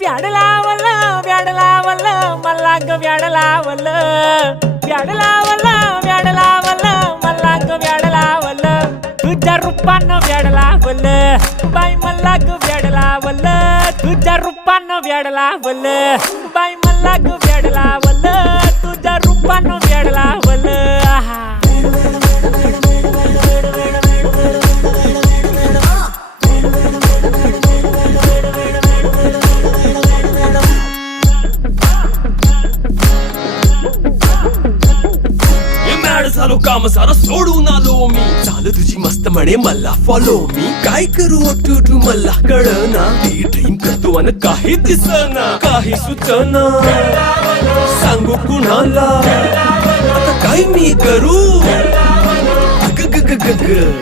व्याड लावलं व्याड लावलं मला ग व्याड लावलं व्याड लावलं व्याड लावलं मला ग व्याड लावलं तुझ्या रूपानं व्याड लावलं बाई मला ग व्याड लावलं तुझ्या रूपानं व्याड लावलं बाई मला ग व्याड लावलं तुझ्या रूपानं व्याड लावलं आहा झालो काम सारा सोडून आलो मी चाल तुझी मस्त म्हणे मला फॉलो मी काय करू टू मला कळना ती ड्रीम करतो आणि काही दिसना काही सुचना सांगू कुणाला आता काय मी करू अग ग ग ग ग